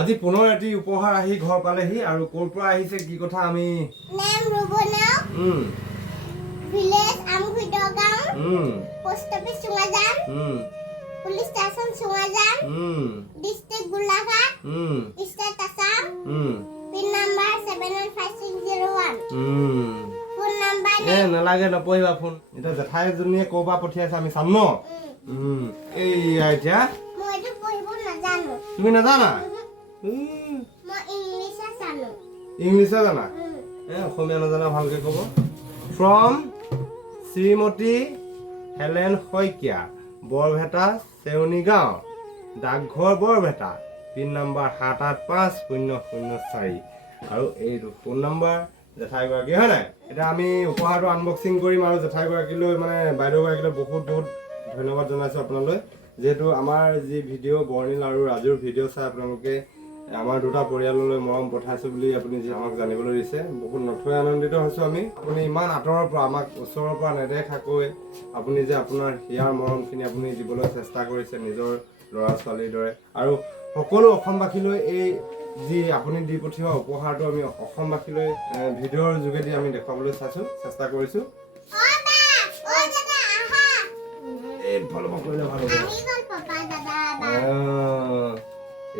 আজি পুনৰ এটি উপহাৰ আহি ঘৰ পালেহি আৰু ক'ৰ পৰা আহিছে কি কথা আমি নাম Rubna village Amvidgaon post office Chungajan police station Chungajan district Golaghat state Assam pin number 715601 phone number নালাগে নপঢ়িবা ফোন এটা জেঠাইজনীয়ে ক'ৰ পৰা পঠিয়াইছে আমি চাম ন এইয়া এতিয়া মই এইটো পঢ়িব নাজানো তুমি নাজানা মই ইংলিছ জানো ইংলিছে জানা অসমীয়া নাজানা ভালকে ক'ব from Shrimati Helen Saikia Borbheta চেউনি গাঁও ডাকঘৰ বৰভেটা পিন নম্বৰ 785004 আৰু এইটো ফোন নম্বৰ জেঠাইগৰাকী হয় নাই এতিয়া আমি উপহাৰটো আনবক্সিং কৰিম আৰু জেঠাইগৰাকীলৈ মানে বাইদেউগৰাকীলৈ বহুত বহুত ধন্যবাদ জনাইছোঁ আপোনালৈ যিহেতু আমাৰ যি ভিডিঅ' বৰ্ণিল আৰু ৰাজুৰ ভিডিঅ' চাই আপোনালোকে আমাৰ দুটা পৰিয়াললৈ মৰম পঠাইছোঁ বুলি আপুনি যি আমাক জানিবলৈ দিছে বহুত নথৈ আনন্দিত হৈছোঁ আমি আপুনি ইমান আঁতৰৰ পৰা আমাক ওচৰৰ পৰা নেদেখাকৈ আপুনি যে আপোনাৰ হিয়াৰ মৰমখিনি আপুনি দিবলৈ চেষ্টা কৰিছে নিজৰ ল'ৰা ছোৱালীৰ দৰে আৰু সকলো অসমবাসীলৈ এই যি আপুনি দি পঠিওৱা উপহাৰটো আমি অসমবাসীলৈ ভিডিঅ'ৰ যোগেদি আমি দেখুৱাবলৈ চেষ্টা কৰিছোঁ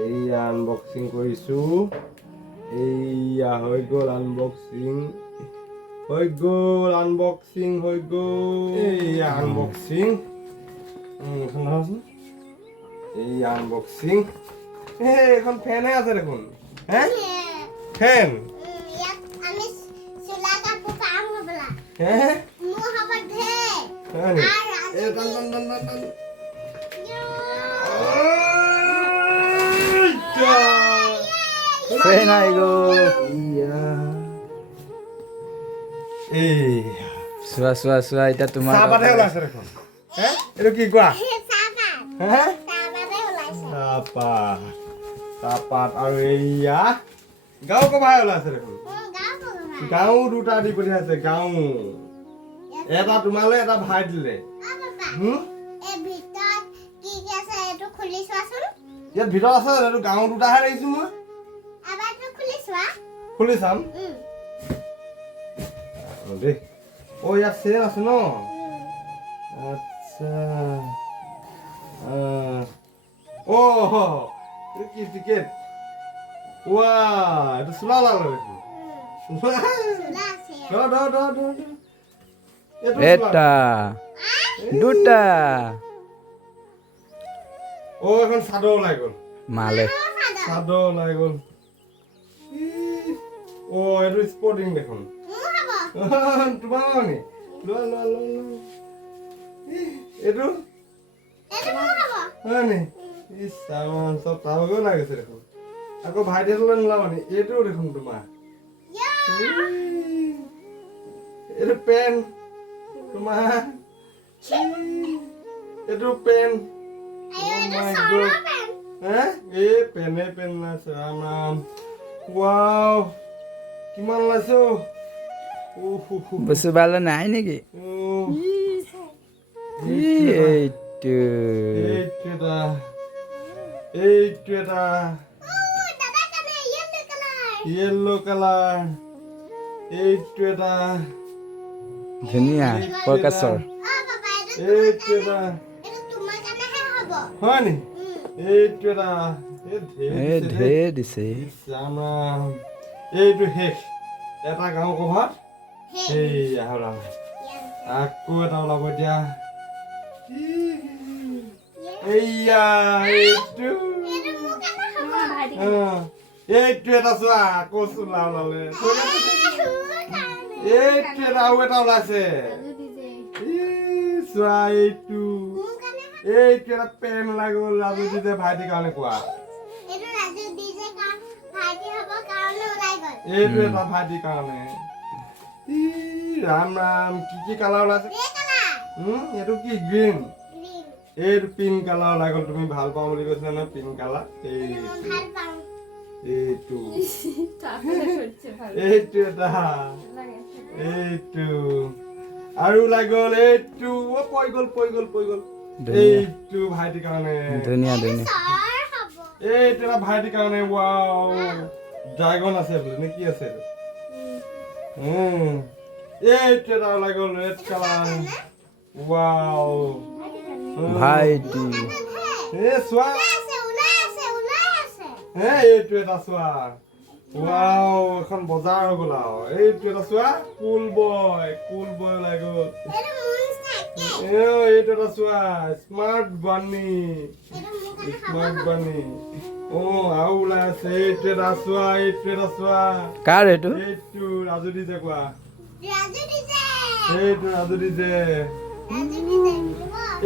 এইয়া আনবক্সিং কৰিছোঁ এইয়া হৈ গ'ল আনবক্সিং এইয়া আনবক্সিং এইয়া আনবক্সিং এখন ফেনহে আছে দেখোন হে ফেন ইয়াত আমি চুলা কাপোৰ কাম হ'বলা হে মোৰ হ'ব ঢেৰ এই টান Fren I go. Sua এটা তোমাৰ চাহপাতহে ওলাইছে দেখোন হে এইটো কি কোৱা হে চাহপাত আৰু এইয়া গাঁও কবাই ওলাইছে দেখোন গাঁও দুটা দি পঠিয়াইছে গাঁও এটা তোমালৈ এটা ভাই দিলে ইয়াত ভিতৰত আছে এইটো গাঁও দুটাহে দেখিছো মই খুলি চাম দেই ইয়াত চেল আছে ন আচ্ছা এইটো কি টিকেট এইটো চোলা ওলালে দেখোন এটা দুটা এখন চাদৰ ওলাই গ'ল মালে চাদৰ ওলাই গ'ল এইটো স্পৰ্টিং দেখোন তোমাৰ মানে লোৱা এইটো হয় নি চামান চব তাবগেও লাগিছে দেখোন আকৌ ভাইটিহঁতলৈ নোলাবা নি এইটোও দেখোন তোমাৰ এইটো পেন তোমাৰ এইটো পেন এই পেন লাইছে ৰাম ৱাও কিমান লাইছে বস্তু ভালো নাই নেকি এইটো এটা ইয়েলো কালাৰ এইটো এটা ধুনীয়া প্ৰকাশৰ এইটো এটা হয় নি এইটো এটা ঢেৰ দিছে এইটো শেষ এটা গাঁও কভাৰ এইয়া ওলাব আকৌ এটা ওলাব এতিয়া এইয়া এইটো এটা চোৱা আকৌ চোলা ওলালে এইটো এটা আৰু এটা ওলাইছে চোৱা এইটো এটা পেন ওলাই গ'ল ৰাজু দিছে ভাইটিৰ কাৰণে কোৱা এইটো এটা ভাইটিৰ কাৰণে ৰাম কি কালাৰ ওলাইছে এইটো কি গ্ৰীণ এইটো পিংক কালাৰ ওলাই গ'ল তুমি ভাল পাওঁ বুলি কৈছিলা নহয় পিংক কালাৰ এইটো এটা এইটো আৰু ওলাই গ'ল এইটো পৰি গ'ল এইটো ভাইটিৰ কাৰণে ধুনীয়া এইটো এটা ভাইটিৰ কাৰণে ৱাও ড্ৰাগন আছে বোলে নে কি আছে এইটো এটা ওলাই গ'ল ৰেড কালাৰ ৱাও ভাইটি চোৱা এইটো এটা চোৱা ৱাও এখন বজাৰ হৈ গ'ল আৰু এইটো এটা চোৱা কুল বয় ওলাই গ'ল এইটো এটা চোৱা স্মাৰ্ট বানি আৰু ওলাই আছে এইটো এটা চোৱা কাৰ এইটো এইটো ৰাজু দিছে কোৱা এইটো ৰাজু দিছে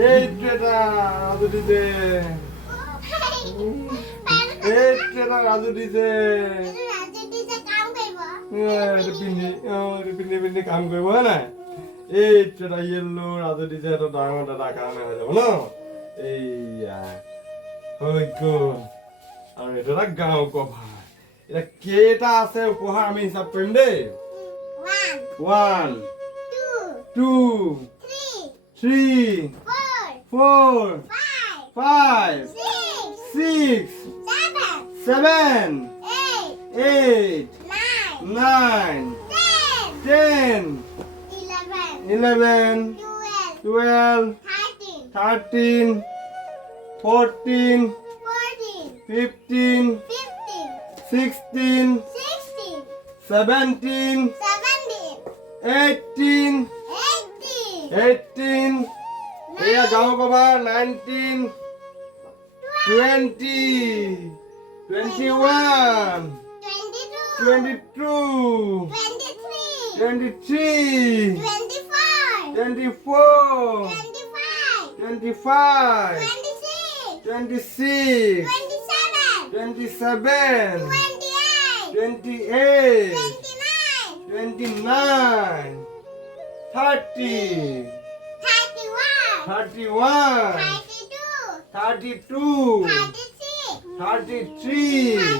এইটো এটা ৰাজু দিছে এইটো এটা ৰাজু দিছে এইটো পিন্ধি কাম কৰিব হয় নাই এইটো এটা য়েল্লো ৰাজু দিছে এটা ডাঙৰ দাদা কাৰণে হৈ যাব ন এইয়া হৈ গ'ল আৰু এইটো এটা গাঁও কভাৰ এতিয়া কেইটা আছে উপহাৰ আমি হিচাপ কৰিম দেই 1 2 3 4 5 6 7 8 9 10 11 12 13 14 15 16 17 18 এয়া গাঁও কভাৰ 19 20 21 22 23 24 25 26 27 28 29 30 31 32 33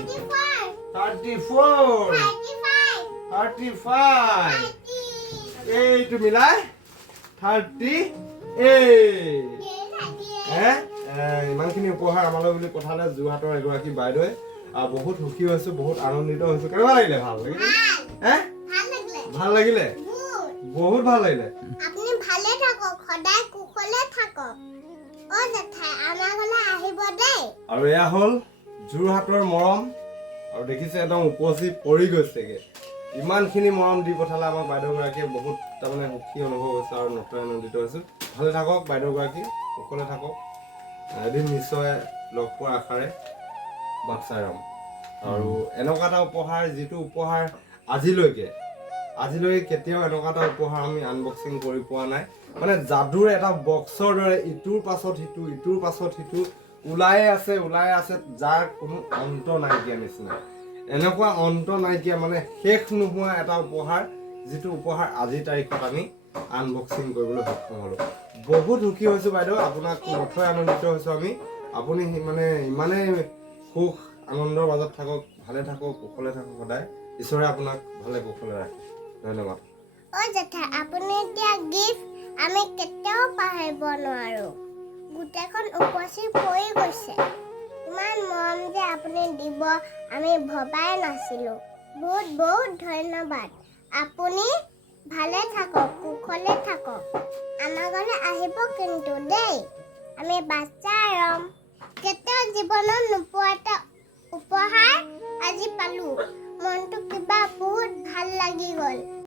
34 35 এইটো মিলাই 38 ইমানখিনি উপহাৰ আমালৈ বুলি পঠালে যোৰহাটৰ এগৰাকী বাইদেৱে বহুত সুখী হৈছো বহুত আনন্দিত হৈছো কেনেকুৱা লাগিলে ভাল লাগিলে ভাল লাগিলে বহুত ভাল লাগিলে আপুনি ভালে থাকক সদায় কুশলে থাকক জেঠাই আমাৰ ঘৰলৈ আহিব দেই আৰু এয়া হ'ল যোৰহাটৰ মৰম আৰু দেখিছে একদম উপচি পৰি গৈছেগে ইমানখিনি মৰম দি পঠালে আমাক বাইদেউগৰাকীয়ে বহুত তাৰমানে সুখী অনুভৱ হৈছে আৰু নতুন আনন্দিত হৈছোঁ ভালে থাকক বাইদেউগৰাকী কুশলে থাকক এদিন নিশ্চয় লগ পোৱাৰ আশাৰে বাট চাই ৰ'ম আৰু এনেকুৱা এটা উপহাৰ যিটো উপহাৰ আজিলৈকে কেতিয়াও এনেকুৱা এটা উপহাৰ আমি আনবক্সিং কৰি পোৱা নাই মানে যাদুৰ এটা বক্সৰ দৰে ইটোৰ পাছত সিটো ওলাই আছে যাৰ কোনো অন্ত নাইকিয়া নিচিনা এনেকুৱা অন্ত নাইকিয়া মানে শেষ নোহোৱা এটা উপহাৰ যিটো উপহাৰ আজিৰ তাৰিখত আমি আনবক্সিং কৰিবলৈ সক্ষম হ'লোঁ বহুত সুখী হৈছোঁ বাইদেউ আপোনাক নথৈ আনন্দিত হৈছোঁ আমি আপুনি মানে ইমানেই সুখ আনন্দৰ মাজত থাকক ভালে থাকক কুশলে থাকক সদায় ঈশ্বৰে আপোনাক ভালে কুশলে ৰাখে ধন্যবাদ জেঠাই আপুনি দিয়া গিফ্ট আমি কেতিয়াও পাহৰিব নোৱাৰো গোটেইখন উপচি পৰি গৈছে ইমান মৰম যে আপুনি দিব আমি ভবাই নাছিলো বহুত ধন্যবাদ আপুনি ভালে থাকক কুশলে থাকক আমাৰ ঘৰলৈ আহিব কিন্তু দেই আমি বাচ্চা ৰম কেতিয়াও জীৱনত নোপোৱা এটা উপহাৰ আজি পালো মনটো কিবা বহুত ভাল লাগি গ'ল